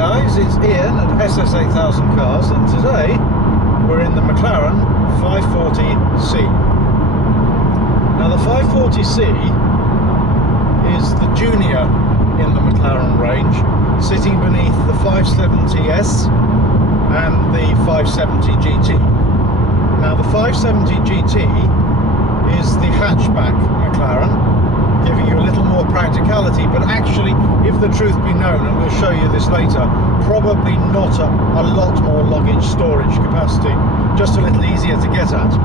guys, it's Ian at SS8000 Cars, and today we're in the McLaren 540C. Now the 540C is the junior in the McLaren range, sitting beneath the 570S and the 570 GT. Now the 570 GT is the hatchback McLaren, giving you a little more practicality, but actually, if the truth be known, and we'll show you this later, probably not a lot more luggage storage capacity, just a little easier to get at.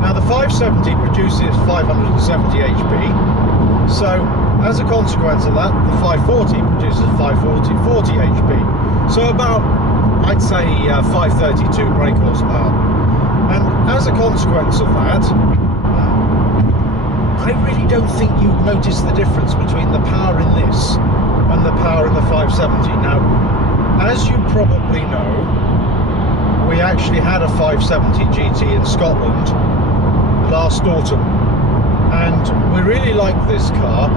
Now the 570 produces 570 HP, so as a consequence of that, the 540 produces 540 HP, so about, I'd say, 532 brake horsepower. And as a consequence of that, I really don't think you'd notice the difference between the power in this and the power in the 570. Now, as you probably know, we actually had a 570 GT in Scotland last autumn, and we really liked this car,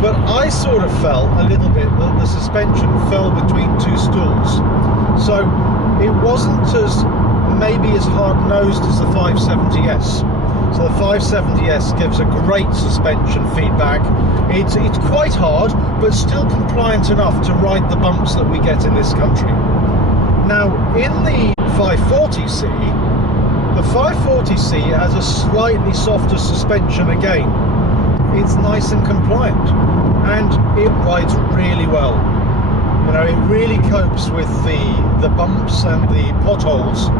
but I sort of felt a little bit that the suspension fell between two stools. So it wasn't maybe as hard-nosed as the 570S. So the 570S gives a great suspension feedback. It's quite hard, but still compliant enough to ride the bumps that we get in this country. Now, in the 540C, the 540C has a slightly softer suspension again. It's nice and compliant, and it rides really well. You know, it really copes with the bumps and the potholes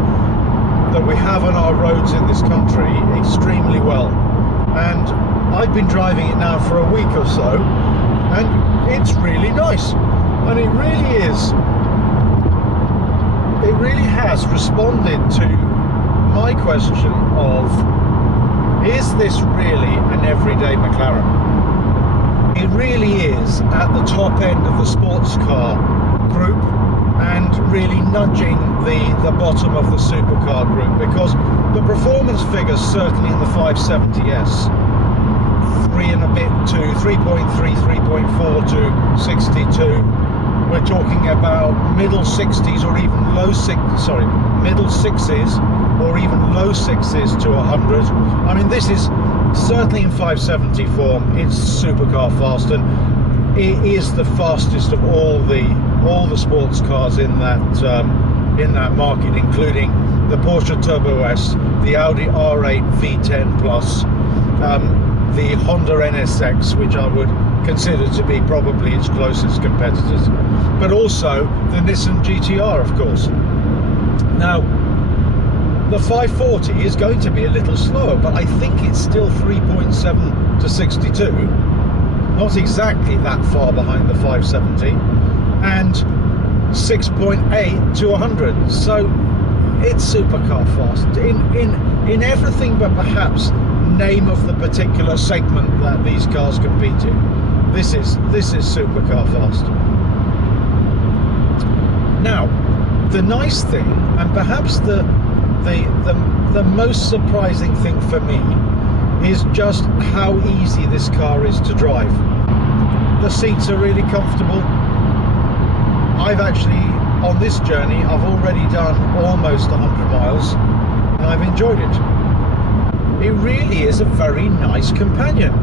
that we have on our roads in this country extremely well. And I've been driving it now for a week or so, and it's really nice. And it really has responded to my question of, is this really an everyday McLaren? It really is at the top end of the sports car group, and really nudging the bottom of the supercar group, because the performance figures, certainly in the 570S, 3 and a bit to 3.3, 3.4 to 62. We're talking about middle 60s or even low 60s, sorry, middle 6s or even low 6s to 100. I mean, this is certainly in 570 form, it's supercar fast, and it is the fastest of all the sports cars in that market, including the Porsche Turbo S, the Audi R8 V10 Plus, the Honda NSX, which I would consider to be probably its closest competitors, but also the Nissan GT-R, of course. Now, the 540 is going to be a little slower, but I think it's still 3.7 to 62. Not exactly that far behind the 570, and 6.8 to 100. So it's supercar fast in everything but perhaps name of the particular segment that these cars compete in. This is supercar fast. Now, the nice thing, and perhaps the most surprising thing for me, is just how easy this car is to drive. The seats are really comfortable. I've actually, on this journey, I've already done almost 100 miles, and I've enjoyed it. It really is a very nice companion.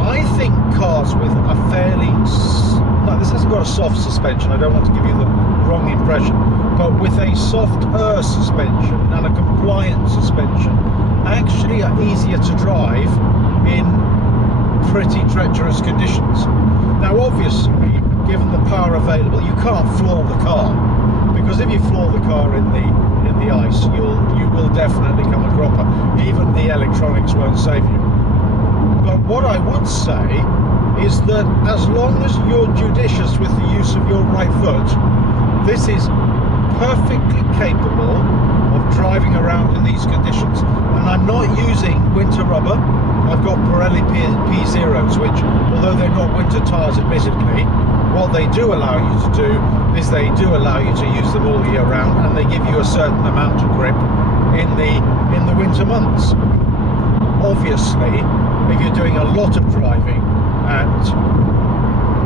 I think cars with a fairly, no, this hasn't got a soft suspension, I don't want to give you the wrong impression, but with a softer suspension and a compliant suspension, actually are easier to drive in pretty treacherous conditions. Now obviously, given the power available, you can't floor the car, because if you floor the car in the ice, you will definitely come a cropper. Even the electronics won't save you. But what I would say is that as long as you're judicious with the use of your right foot, this is perfectly capable of driving around in these conditions. And I'm not using winter rubber. I've got Pirelli P0s, which, although they're not winter tyres admittedly, what they do allow you to do is they do allow you to use them all year round, and they give you a certain amount of grip in the winter months. Obviously, if you're doing a lot of driving at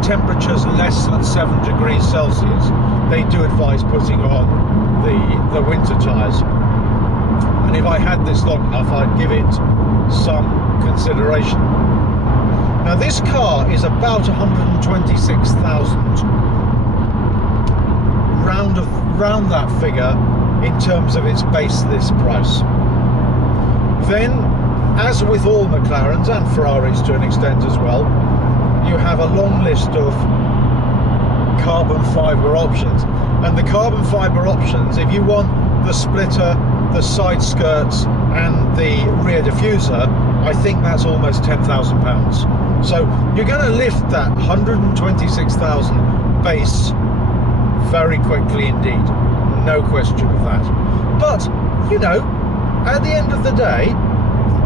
temperatures less than 7 degrees Celsius, they do advise putting on the winter tyres. And if I had this long enough, I'd give it some consideration. Now this car is about 126,000, round that figure in terms of its base list price. Then, as with all McLarens and Ferraris to an extent as well, you have a long list of carbon fibre options. And the carbon fibre options, if you want the splitter, the side skirts and the rear diffuser, I think that's almost £10,000. So you're going to lift that 126,000 base very quickly indeed, no question of that. But, you know, at the end of the day,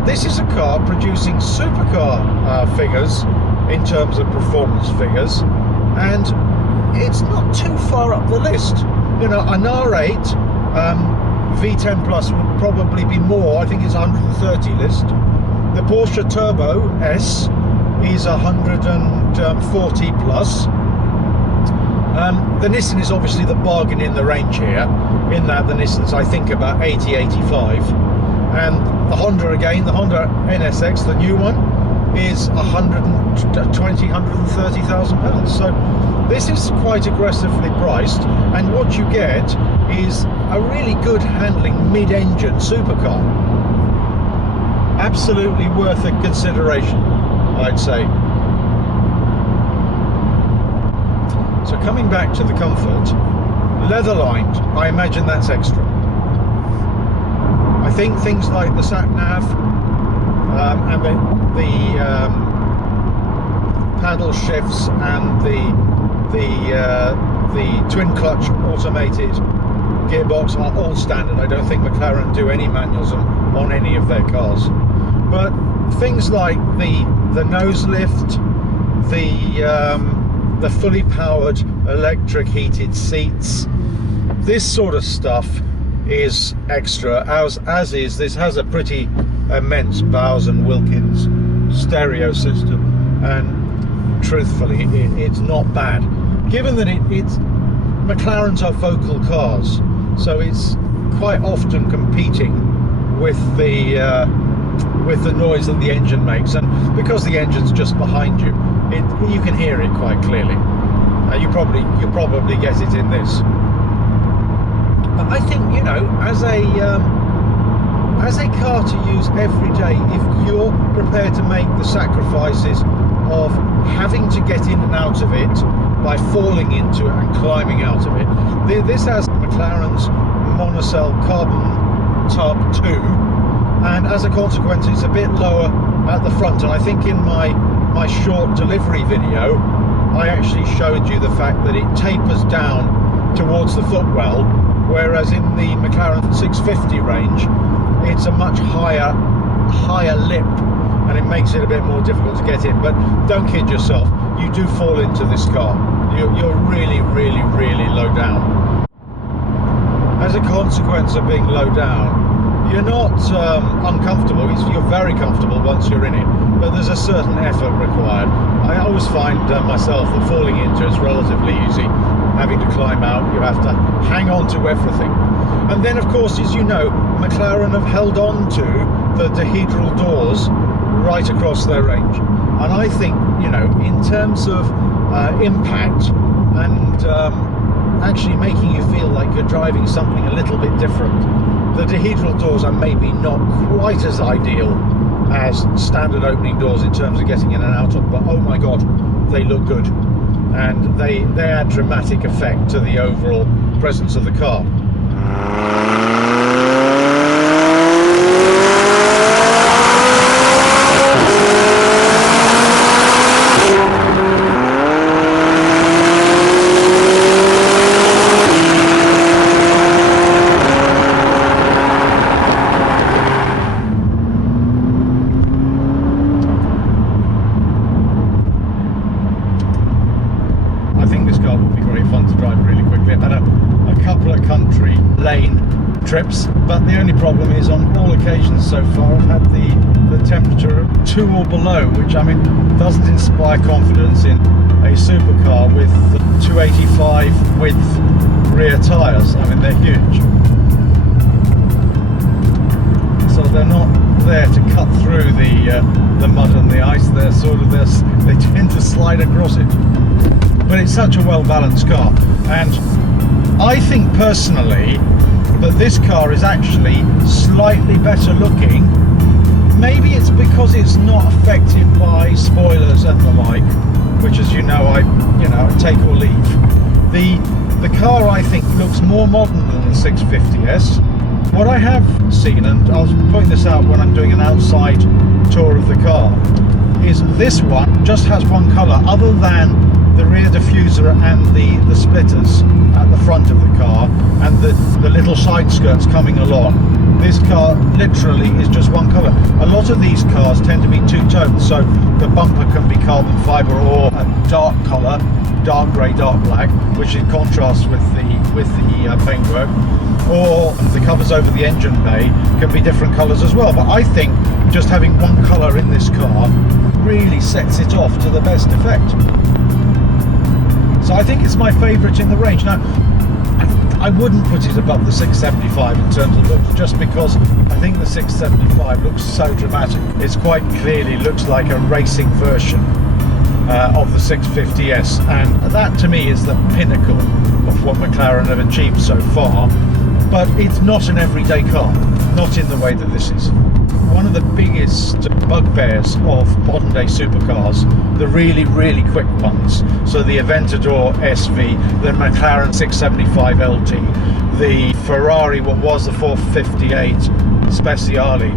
this is a car producing supercar figures in terms of performance figures, and it's not too far up the list. You know, an R8 V10 Plus would probably be more. I think it's 130 list. The Porsche Turbo S is 140 plus. The Nissan is obviously the bargain in the range here, in that the Nissan's I think about 80, 85, and the Honda again, the Honda NSX, the new one, is 120, 130,000 pounds. So this is quite aggressively priced, and what you get is a really good handling mid-engine supercar. Absolutely worth a consideration, I'd say. So coming back to the comfort, leather lined, I imagine that's extra. I think things like the sat nav and the paddle shifts and the twin clutch automated gearbox are all standard. I don't think McLaren do any manuals on any of their cars. But things like the nose lift, the fully powered electric heated seats, this sort of stuff is extra, as is, this has a pretty immense Bowers and Wilkins stereo system, and truthfully it's not bad, given that it's McLarens are vocal cars, so it's quite often competing with the noise that the engine makes, and because the engine's just behind you, you can hear it quite clearly. You probably get it in this. But I think, you know, as a car to use every day, if you're prepared to make the sacrifices of having to get in and out of it by falling into it and climbing out of it, this has McLaren's MonoCell carbon tub 2, and as a consequence it's a bit lower at the front. And I think in my short delivery video I actually showed you the fact that it tapers down towards the footwell, whereas in the McLaren 650 range it's a much higher lip, and it makes it a bit more difficult to get in. But don't kid yourself, you do fall into this car. You're really low down. As a consequence of being low down, you're not uncomfortable. You're very comfortable once you're in it, but there's a certain effort required. I always find myself that falling into it's relatively easy. Having to climb out, you have to hang on to everything. And then, of course, as you know, McLaren have held on to the dihedral doors right across their range. And I think, you know, in terms of impact and actually making you feel like you're driving something a little bit different, the dihedral doors are maybe not quite as ideal as standard opening doors in terms of getting in and out of, but oh my god, they look good, and they add dramatic effect to the overall presence of the car. I think this car will be very fun to drive really quickly. I've had a couple of country lane trips, but the only problem is on all occasions so far I've had the temperature 2 or below, which I mean doesn't inspire confidence in a supercar with 285 width rear tyres. I mean, they're huge, so they're not there to cut through the mud and the ice. They're sort of they tend to slide across it. But it's such a well balanced car, and I think personally that this car is actually slightly better looking. Maybe it's because it's not affected by spoilers and the like, which, as you know, I take or leave. The car, I think, looks more modern than the 650S. What I have seen, and I'll point this out when I'm doing an outside tour of the car, is this one just has one colour, other than the rear diffuser and the splitters at the front of the car and the little side skirts coming along. This car literally is just one colour. A lot of these cars tend to be two-tone, so the bumper can be carbon fibre or a dark colour, dark grey, dark black, which in contrast with the paintwork, or the covers over the engine bay can be different colours as well. But I think just having one colour in this car really sets it off to the best effect. So I think it's my favourite in the range. Now, I wouldn't put it above the 675 in terms of looks, just because I think the 675 looks so dramatic. It's quite clearly looks like a racing version of the 650S, and that to me is the pinnacle of what McLaren have achieved so far. But it's not an everyday car, not in the way that this is. One of the biggest bugbears of modern day supercars, the really, really quick ones, so the Aventador SV, the McLaren 675 LT, the Ferrari, what was the 458 Speciale,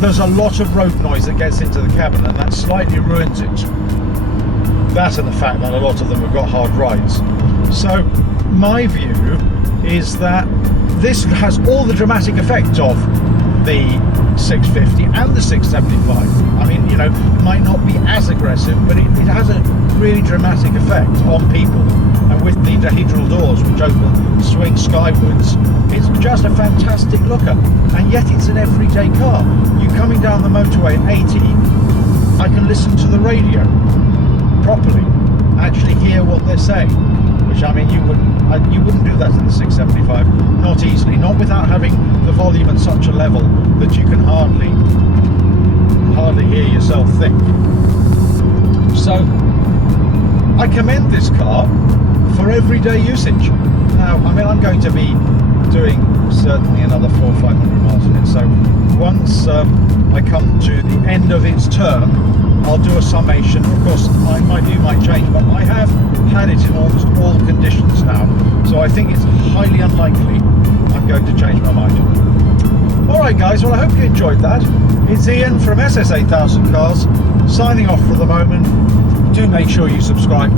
there's a lot of road noise that gets into the cabin, and that slightly ruins it. That and the fact that a lot of them have got hard rides. So my view is that this has all the dramatic effect of the 650 and the 675. I mean, it might not be as aggressive, but it has a really dramatic effect on people. And with the dihedral doors, which open, swing skywards, it's just a fantastic looker. And yet it's an everyday car. You coming down the motorway at 80, I can listen to the radio properly, actually hear what they're saying, which, I mean, you wouldn't do that in the 675, not easily, not without having the volume at such a level that you can hardly hear yourself think. So I commend this car for everyday usage. Now, I mean, I'm going to be doing certainly another 400 or 500 miles in it, so once I come to the end of its term, I'll do a summation. Of course, my view might change, but I have had it in almost all conditions now, so I think it's highly unlikely I'm going to change my mind. Alright guys, well, I hope you enjoyed that. It's Ian from SS8000 Cars, signing off for the moment. Do make sure you subscribe.